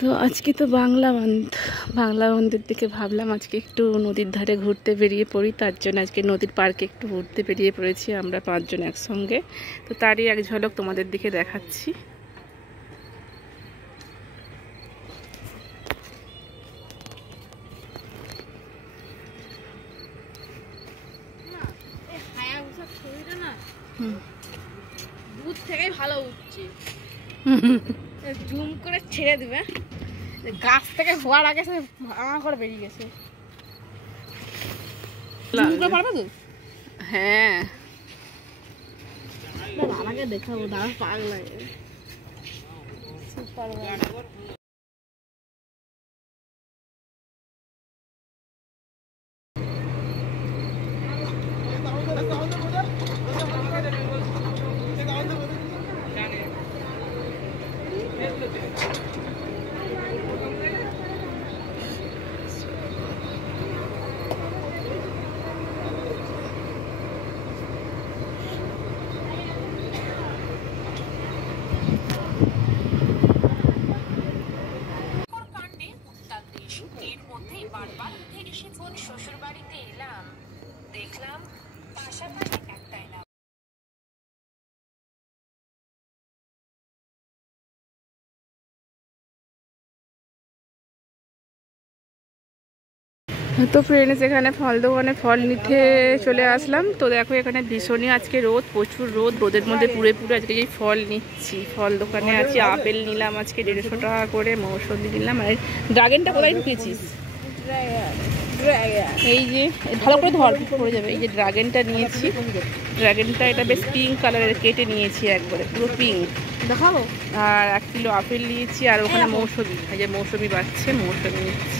তো আজকে তো বাংলা বন্ধের দিকে ভাবলাম আজকে একটু নদীর ধারে ঘুরতে বেরিয়ে পড়ি। তার জন্য আজকে নদীর পার্কে একটু ঘুরতে বেরিয়ে পড়েছি আমরা 5 জন একসঙ্গে। তো তারই এক ঝলক তোমাদের দিকে দেখাচ্ছি। দুধ থেকেই ভালো উঠছে, জুম করে ছেড়ে দিবে, গাছ থেকে হওয়ার আগে করে বেরিয়ে গেছে। পারবে তো? হ্যাঁ, দাদাকে দেখাবো, দাদা পাগলা সুপার। বারবার উঠে এসে কোন শ্বশুর বাড়িতে এলাম, দেখলাম পাশাপাশি একটাই না। তো ফ্রেন্ডস, এখানে ফল দোকানে ফল নিতে চলে আসলাম। তো দেখো এখানে ভীষণই আজকে রোদ, প্রচুর রোদ, রোদের মধ্যে পুরে পুরে আজকে এই ফল নিচ্ছি। ফল দোকানে আছি, আপেল নিলাম আজকে 150 টাকা করে, মৌসুমি নিলাম। আর ড্রাগনটা কোথায় ঢুকিয়েছিস? এই যে ভালো করে ধর, পড়ে যাবে। এই যে ড্রাগনটা নিয়েছি, ড্রাগনটা এটা বেশ পিঙ্ক কালারের, কেটে নিয়েছি একবারে পুরো পিঙ্ক। দেখাবো। আর 1 কিলো আপেল নিয়েছি, আর ওখানে মৌসুমি, এই যে মৌসুমি বাড়ছে, মৌসুমি নিচ্ছি।